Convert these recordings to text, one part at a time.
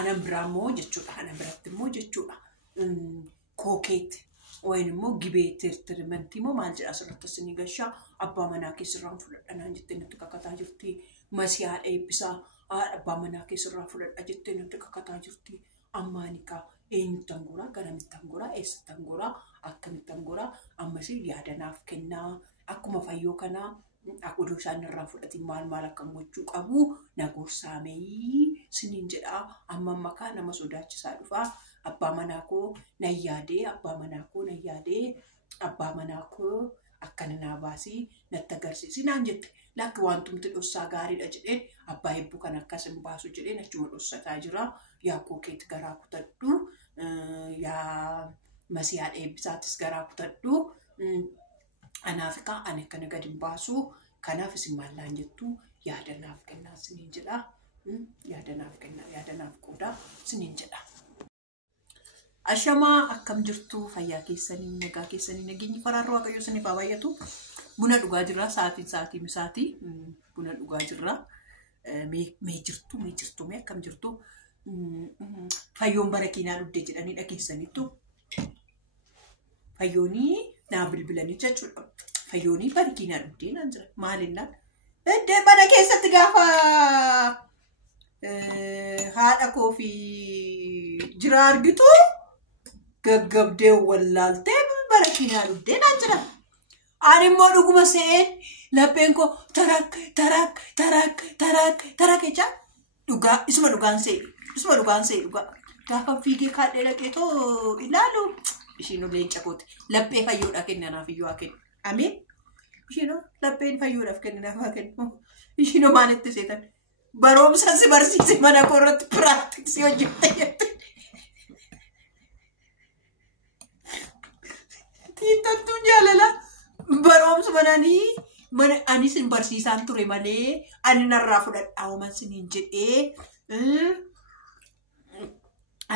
Ana biramo jechuudha. Ana biratti immoo jechuudha. Kookeet wayin immoo gibee tirtirimenti immoo maal jedha asirratti isin gashaa abbaa manaa keessirraan fudhadhanaan jettee nutti kakataa jirti. Masiyaa eebbisaa abbaa manaa keessirraan fudhadha jettee nutti kakataa jirti. Ammaanika eenyutti angoraa garamitti angoraa eessatti angoraa akkamitti angoraa ammasii yaadanaaf kennaa akkuma fayyoo kanaa oduu isaan irraa fudhatiin maal akka gochuu qabu nagorsaamee siniin jedhaa amma makaa nama sodaachisaa dhufaa abbaa manaa koo nan yaadee abbaa manaa koo nan yaadee abbaa manaa koo akkana naa baasii natti agarsiisi naan jette lakki wantumti dhossaa gaariidha jedheen abbaa hebbuu kan akkas hin baasu jedheen achuma dhossataa jira yaa kookeet garaa kutadhu yaa masiyaa eebbisaatis garaa kutadhu Anafika ani kana gadi baasu kanaaf isin maallaan jettu yaadanaaf kennaa siniin jedha yaadanaaf kennaa yaadanaaf qooda siniin jedha. Ashamaa akkam jirtu fayyaa keessanii nagaa keessanii nageenyi faraarra waaqayyo siniif haa baay'atu. Buna dhugaa jirra sa'aatiin misaatii buna dhugaa jirra mee jirtu mee akkam jirtu fayyoon barakiinaa dhudde jedhanii dhageessaniittu fayyoonii naa bilbilanii jechuudha. Fayyoonii barakiinaa dhudde naan jira maalinnaan eddee bana keessatti gaafa haadha koo fi jira argitu gaggabdee wallaaltee barakiinaa dhudde naan jira. Ani immoo dhuguma se'een lapheen koo tarak jecha dhugaa isuma dhugaan se'e dhugaa gaafa fiigee kaadhee dhaqee too ilaalu isheen leenca kooti laphee fayyoodhaaf kennanaaf iyyuu haa kennu. Ameen isheen lapheen fayyoodhaaf kennanaaf haa kennu. Isheen maalitti seetan baroomsa si barsiise mana koo irratti piraaktiksii hojjette jette. Tiitattuu jaalala baroomsa mananii mana anis hin barsiisaan ture malee ani narraa fudhadhaa uuman siniin jedhee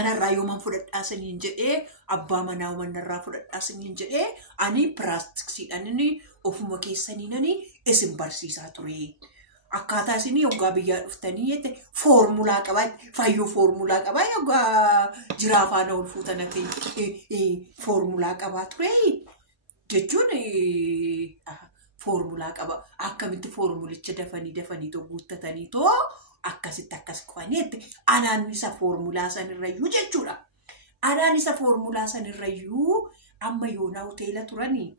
anarraa yooman fudhadhaa siniin jedhee abbaa manaa uuman narraa fudhadhaa siniin jedhee ani piraaktiksiidhaan inni ofuma keessaniinani isin barsiisaa ture. Akkaataa isin yoggaa biyyaa dhuftanii jette foormulaa qabaa fayyoo foormulaa qabaa yoggaa jiraafaana ol fuutan akka foormulaa qabaa ture jechuun foormulaa qaba akkamitti foormulicha dafanii too guuttatanii too akkasitti akkas qofaniitti anaan isa foormulaa sanirrayyuu jechuudha. Anaan isa foormulaa sanirrayyuu amma yoonaa hoteela turanii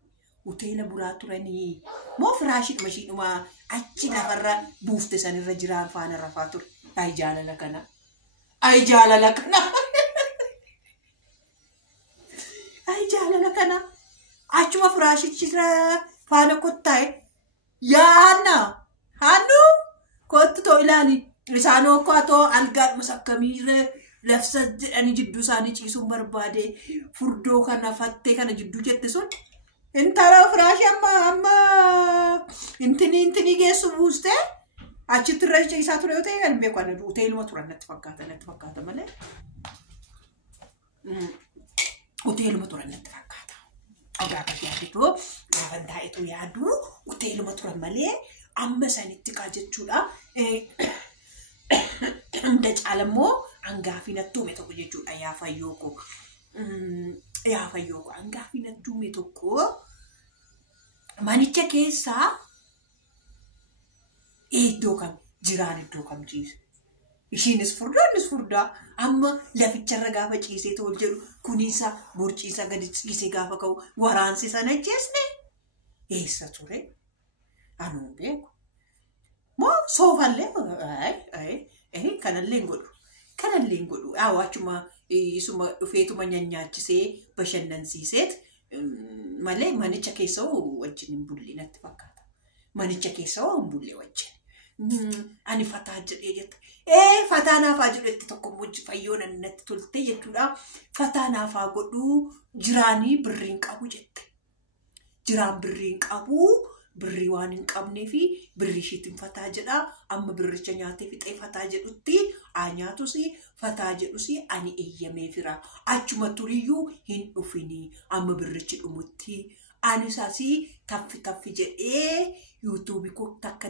hoteela buraa turanii moo firaashidhuma ishiidhuma achi lafarra buufte sanirra jiraan faana rafaa ture. Ay jaalala kana ay jaalala kana achuma firaashichirra faana kottaa'e yaanna hannu kottu too ilaali isaanoo kootoo algaadhuma sakkamiirra lafsa jedhanii jidduu isaanii ciisuun barbaade furdoo kana fattee kana jidduu jette sun intala firaashi amma intini geessu buuste achitti irra ciisaa ture yoo ta'e kan beeku ana hoteeluma turan natti fakkaata malee hoteeluma turan natti fakkaata. Agaaga yaaditoo gaafa taa'etu yaadu hoteeluma turan malee amma sanitti kaa jechuudha. Hunda caalammoo hangaafii nattuume tokko jechuudha yaa fayyoo koo hangaafii nattuume tokko manicha keessaa iddoo kam jiraan iddoo kam ciise. Ishiinis furdaa amma laficharra gaafa ciisee tol jedhu kuniisa burciisa gadi ciisee gaafa ka'u waraansi sana jeesne eessa ture anuu beeku moo soofallee kanallee godhu achuma isuma dhufeetuma nyaachisee bashannansiiseet malee manicha keessa wajjin hin bulle natti fakkaata. Manicha keessa hin bulle wajjin. Ani fataa jedhee jette. Fataa naafaa jedhetti tokko mujji fayyoon natti tolte jechuudha. Fataa naafaa godhuu jiraanii birriin qabu jette. Jiraan birriin qabu birrii waan hin qabnee fi birrii ishiitiin fataa jedha. Amma birricha nyaatee fixee fataa jedhutti nyaatusi fataa jedhusi ani eeyyamee fira. Achuma turiyyuu hin dhufini. Amma birrichi dhumutti Ani saasi taffi jedhee YouTube ko takka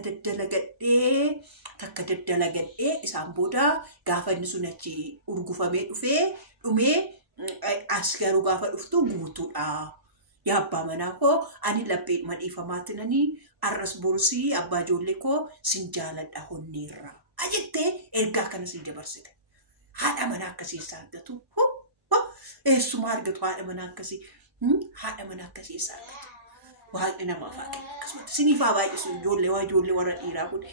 daddalagadhee isaan booda gaafa inni sun achi urgufamee dhumee as garuu gaafa dhuftu guutuudha. Yaa abbaa manaa koo ani laphee madhiifamaatinanii arras borsii abbaa ijoollee koo sin jaaladha honneerra. Ajettee ergaa kana sin dabarsite. Haadha manaa akkasii isaa argatu. Eessuma argatu haadha manaa akkasii. Haadha manaa akkasii isaa argatu. Waaqni namaaf haa kennu akkasumas siniifaa baay'isu ijoollee warra dhiiraa kun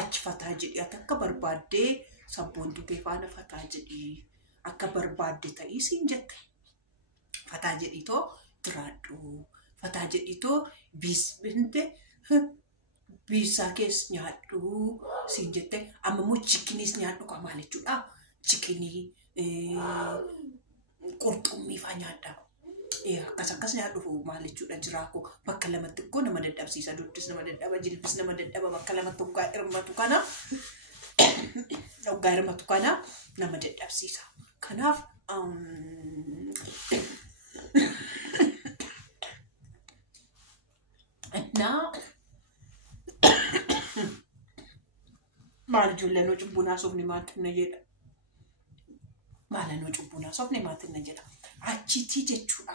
achi fataa jedhee akka barbaaddee sabboontuu kee faana fataa jedhee akka barbaadde ta'ii siin jette. Fataa jedhiitoo tiraadhu. Fataa jedhiitoo biisaa keessa nyaadhu siin jette. Amma immoo chikinis nyaadhu kan maal jechuudha? Chikinii qurxummii fa'aa nyaadhaa. Akkas nyaadhu maal jechuudha jiraako bakka lamatti koo nama dadhabsiisa. Duddis nama dadhaba, jilbis nama dadhaba bakka lamatti hoggaa hirmatu kana nama dadhabsiisa. Kanaaf maal ijoolleen cubbunaa sofni maatinna jedha. Maalanoo cubbunaa sofni maatinna jedha. Achitti jechuudha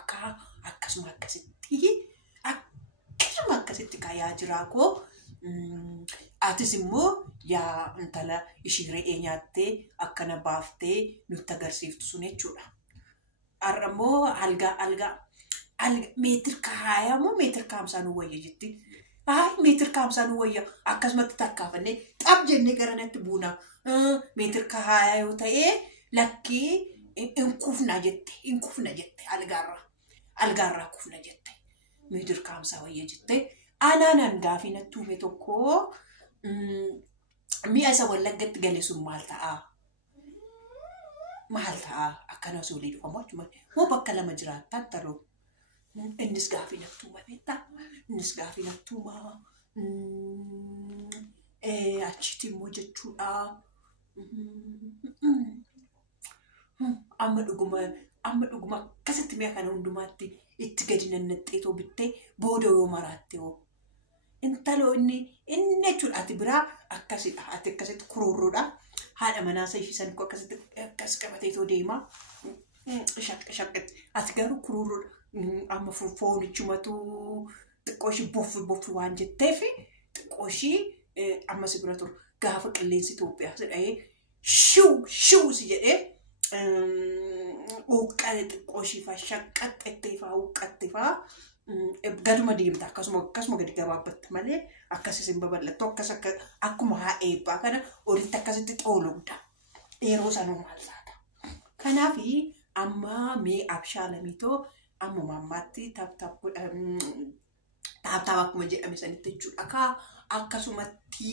akkasuma akkasitti kaayaa jiraakoo. Atis immoo yaa intala ishii re'ee nyaattee akkana baaftee nutti agarsiiftu sun jechuudha. Har'a immoo algaa meetir kaayaa moo meetir kaamsaa nu wayya jetti. Meetir kaamsaa nu wayya akkasumatti tarkaafannee xab jennee gara natti buuna. Meetir kaayaa yoo ta'ee lakkii in kufna jette algaarraa kufna jette. Meetir kaamsaa wayya jette. Anaanan gaafii natti uume tokko mi'a isa Wallaggatti gale sun maal ta'a? Akkana osoo olii dhufamu achuma moo bakka lama jiraattan taroo? Innis gaafii natti uuma beektaa? Achitti immoo jechuudha. Amma dhuguma akkasitti mi'a kana hundumaatti itti gadi nannaxxeetoo bittee booda yoo maraatte hoo. Intalo inni jechuudha ati biraa akkasidha. Ati akkasitti kuruurruudha. Haadha manaa isa ishiisan akkasitti akkas qabateetoo deema. Shaqqetti. Ati garuu kuruurruudha. Amma foonichumatu xiqqooshii boffi waan jetteefi xiqqooshii amma si bira turu. Gaafa qilleensi Itoophiyaa jedhee shuu si jedhee uqqate xiqqooshii fa'aa shaqqaxxettee fa'aa uqqatte fa'aa gaduma deemta akkasuma gadi gabaabbatte malee akkasis hin babal'attu akkuma haa eebbaa kana olitti akkasitti xoologda. Yeroo sanuu maal taata? Kanaafi amma mee abshaalamiitoo amma mammaatti taaptaap akkuma jedhame sanitti jechuudha. Akkasumatti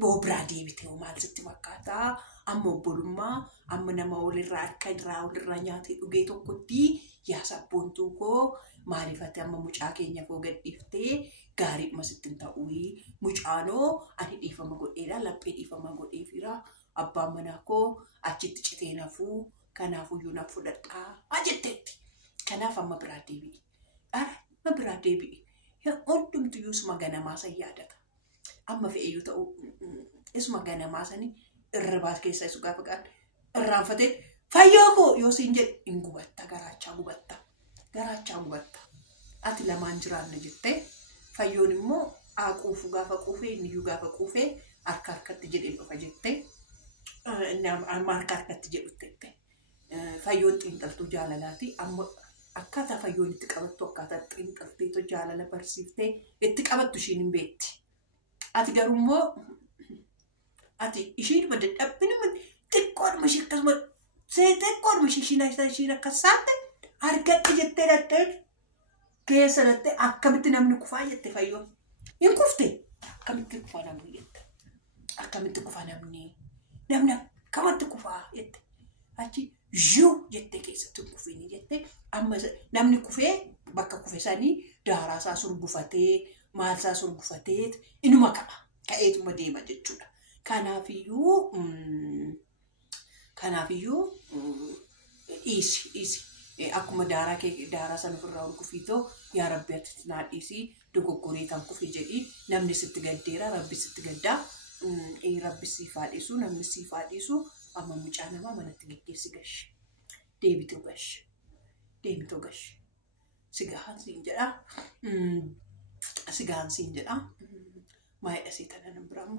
boobiraa deebitee maal sitti fakkaata? Amma obbolummaa amma nama walirraa nyaatee dhugee tokkotti yaa sabboontuu koo maaliifate amma mucaa keenya koo gadhiiftee gaariidhuma sittin ta'uu mucaanoo ani dhiifama godheedha laphee dhiifama godheefira abbaan manaa koo achitti citee nafuu kanaafuyyuu naaf fudhadhaa jetteetti. Kanaaf amma biraa deebi'i. Hundumtuyyuu isuma ganamaa san yaadata. Amma fe'eeyyuu ta'u isuma ganamaa sanii irribaa keessa isu gaafa qaban irraanfatee fayyoo koo yoo siin jedhe hin gubatta garaachaa gubatta. Ati lamaan jiraanna jettee fayyoon immoo quufu gaafa quufee inniyyuu gaafa quufee harkatti jedhee dhufa jettee amma harkatti jedhutte. Fayyoon xiinxaltuu jaalalaati. Amma akkaataa fayyoon itti qabattu akkaataa xiinxalteetoo jaalala barsiiftee itti qabattu ishiin hin beekti. Ati garuu immoo ati ishiin dadhabbiin xiqqoodhuma ishee akkasuma xiqqoodhuma ishiin akkas saatte argadhi jettee dhattee keessa dhattee akkamitti namni kufaa jette fayyoon. Hin kufte akkamitti kufaa namni jette. Akkamitti kufaa namni akkamatti kufaa jette. Achi zhuu jettee keessatti hin kufiini jette. Amma namni kufee bakka kufe sanii daaraasaa surgufatee maalsaa surgufatee inuma qaba. Ka'eetuma deema jechuudha. Kanaafiyyuu dhiisi. akkuma daaraa sana ofirraa ol kufiitoo yaa rabbi ati naadhiisii dogoggorii tan kufii jedhii namni sitti gaddeera rabbi sitti gaddaa rabbi siif haadhisu namni siif haadhisu amma mucaa namaa manatti geggeessi gashi deebituu gashi sigahan siin jedha maayidha seetana nan biraamu